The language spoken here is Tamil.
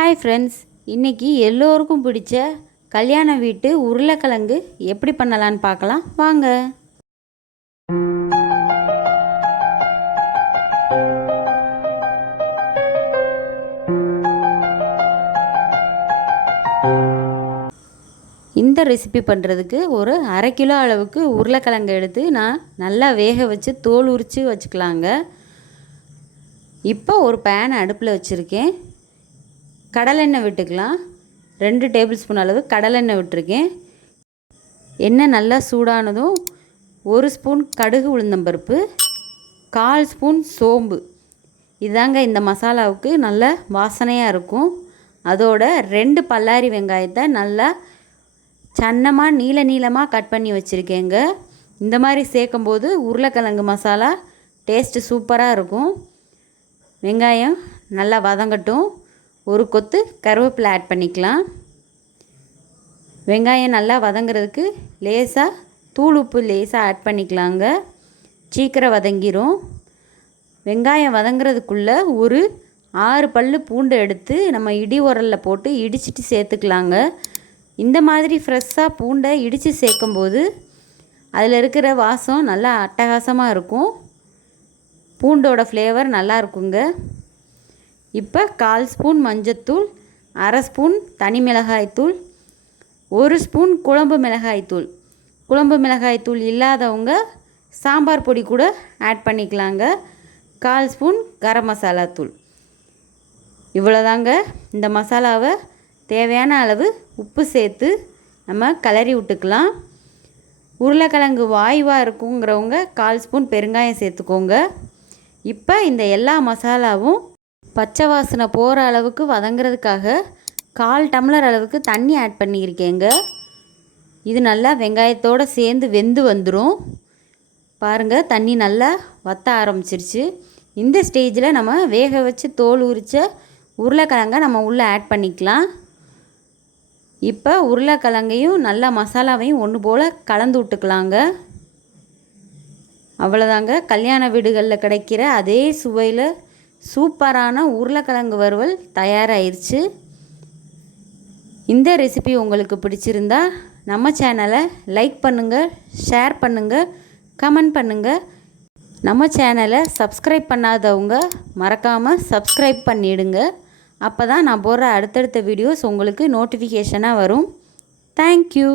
ஹாய் ஃப்ரெண்ட்ஸ் இன்றைக்கி எல்லோருக்கும் பிடிச்ச கல்யாண வீட்டு உருளைக்கிழங்கு எப்படி பண்ணலான்னு பார்க்கலாம். வாங்க. இந்த ரெசிபி பண்ணுறதுக்கு ஒரு அரை கிலோ அளவுக்கு உருளைக்கிழங்கு எடுத்து நான் நல்லா வேக வச்சு தோல் உரித்து வச்சுக்கலாங்க. இப்போ ஒரு பேன் அடுப்பில் வச்சுருக்கேன். கடலெண்ணெய் விட்டுக்கலாம். ரெண்டு டேபிள் ஸ்பூன் அளவு கடலெண்ணெய் விட்டுருக்கேன். எண்ணெய் நல்லா சூடானதும் ஒரு ஸ்பூன் கடுகு உளுந்தம்பருப்பு கால் ஸ்பூன் சோம்பு. இதாங்க இந்த மசாலாவுக்கு நல்ல வாசனையாக இருக்கும். அதோட ரெண்டு பல்லாரி வெங்காயத்தை நல்லா சன்னமாக நீல நீளமாக கட் பண்ணி வச்சுருக்கேங்க. இந்த மாதிரி சேர்க்கும்போது உருளைக்கிழங்கு மசாலா டேஸ்ட்டு சூப்பராக இருக்கும். வெங்காயம் நல்லா வதங்கட்டும். ஒரு கொத்து கருவேப்பிலை ஆட் பண்ணிக்கலாம். வெங்காயம் நல்லா வதங்குறதுக்கு லேசாக தூள் உப்பு லேசாக ஆட் பண்ணிக்கலாங்க. சீக்கிரம் வதங்கிரும். வெங்காயம் வதங்குறதுக்குள்ளே ஒரு ஆறு பல் பூண்டு எடுத்து நம்ம இடி உரலில் போட்டு இடிச்சிட்டு சேர்த்துக்கலாங்க. இந்த மாதிரி ஃப்ரெஷ்ஷாக பூண்டை இடித்து சேர்க்கும்போது அதில் இருக்கிற வாசம் நல்லா அட்டகாசமாக இருக்கும். பூண்டோட ஃப்ளேவர் நல்லா இருக்குங்க. இப்போ கால் ஸ்பூன் மஞ்சத்தூள் அரை ஸ்பூன் தனி மிளகாய்த்தூள் ஒரு ஸ்பூன் குழம்பு மிளகாய்த்தூள். குழம்பு மிளகாய்த்தூள் இல்லாதவங்க சாம்பார் பொடி கூட ஆட் பண்ணிக்கலாங்க. கால் ஸ்பூன் கரம் மசாலா தூள். இவ்வளோதாங்க இந்த மசாலாவை தேவையான அளவு உப்பு சேர்த்து நம்ம கிளறி விட்டுக்கலாம். உருளைக்கிழங்கு வாய்வாக இருக்குங்கிறவங்க கால் ஸ்பூன் பெருங்காயம் சேர்த்துக்கோங்க. இப்போ இந்த எல்லா மசாலாவும் பச்சை வாசனை போகிற அளவுக்கு வதங்குறதுக்காக கால் டம்ளர் அளவுக்கு தண்ணி ஆட் பண்ணியிருக்கேங்க. இது நல்லா வெங்காயத்தோடு சேர்ந்து வெந்து வந்துடும் பாருங்கள் தண்ணி நல்லா வத்த ஆரம்பிச்சிருச்சு. இந்த ஸ்டேஜில் நம்ம வேக வச்சு தோல் உரித்த உருளைக்கிழங்க நம்ம உள்ளே ஆட் பண்ணிக்கலாம். இப்போ உருளைக்கிழங்கையும் நல்லா மசாலாவையும் ஒன்று போல் கலந்து விட்டுக்கலாங்க. அவ்வளோதாங்க கல்யாண வீடுகளில் கிடைக்கிற அதே சுவையில் சூப்பரான உருளைக்கிழங்கு வறுவல் தயாராகிருச்சு இந்த ரெசிபி உங்களுக்கு பிடிச்சிருந்தா நம்ம சேனலை லைக் பண்ணுங்கள் ஷேர் பண்ணுங்கள் கமெண்ட் பண்ணுங்கள் நம்ம சேனலை சப்ஸ்கிரைப் பண்ணாதவங்க மறக்காமல் சப்ஸ்கிரைப் பண்ணிவிடுங்க அப்போ தான் நான் போடுற அடுத்தடுத்த வீடியோஸ் உங்களுக்கு நோட்டிஃபிகேஷனாக வரும். தேங்க்யூ